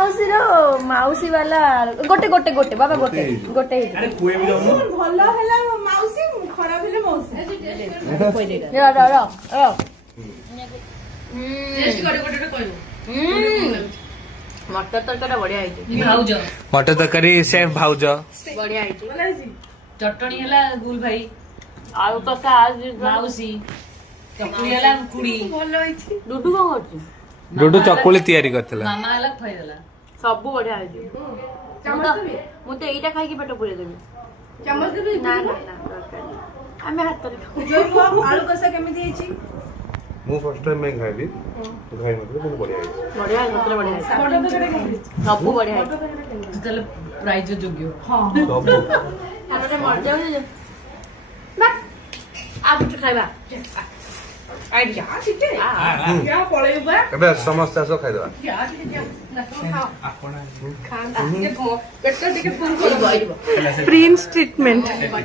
ମାଉସୀ ବାଲା ଗୋଟେ ଗୋଟେ ଗୋଟେ ବାବା ଗୋଟେ ଗୋଟେ ଭଲ ହେଲା ମାଉସୀ ଖରାପ ହେଲେ ମାଉସୀ ମଟର ତରକାରୀ ବଢିଆ ହେଇଛି। ଭାଉଜ मटर तरकारी से भाउज ବଢିଆ ହେଇଛି। ଚଟଣି ହେଲା ଗୁଲ ଭାଇ ଆଳୁ କଷା ମାଉସୀ ଚକୁଳି ହେଲା କୁଡି ଭଲ ହେଇଛି। ଡୁଡୁ କଣ କରୁଛୁ? डुडू चकुली तैयारी करथिला। ମାମା ହେଲା ଖୁଆଇଦେଲା ସବୁ ବଢିଆ ହେଇଛି। ମୁଁ ତ ଏଇଟା ଖାଇକି ପେଟ ପୁରେଇ ଦେବି। ଚାମଚ ଦେବି ନା ନା ନା ଦରକାର ନାହିଁ। ଆମେ ହାତରେ ଖାଉ। ଆଳୁ କଷା କେମିତି ହେଇଛି? ମୁଁ ଫାର୍ଷ୍ଟ ଟାଇମ୍ ପାଇଁ ଖାଇଲି ତ ଖାଇ ନଥିଲି କିନ୍ତୁ ବଢିଆ ହେଇଛି। ବଢିଆ ହେଇଛି ମଟର ବଢିଆ ହେଇଛି। ମଟର ତରକାରୀ କେମିତି? ସବୁ ବଢିଆ ହେଇଛି। ତାହେଲେ ପ୍ରାଇଜ ଯୋଗ୍ୟ ହଁ ସବୁ ଆମେ ମରିଯାଉଛୁ ଆଉ କିଛି ଖାଇବା ଆଇଡିଆ ଟିକେ ଯା ପଳେଇବା ଏବେ ସମସ୍ତେ ଆସ ଖାଇଦେବା। ଯା ଟିକେ ଯା ଖାଆନ୍ତା ଟିକେ ପେଟ ଟିକେ ଫୁଲ କରିବ। Prince treatment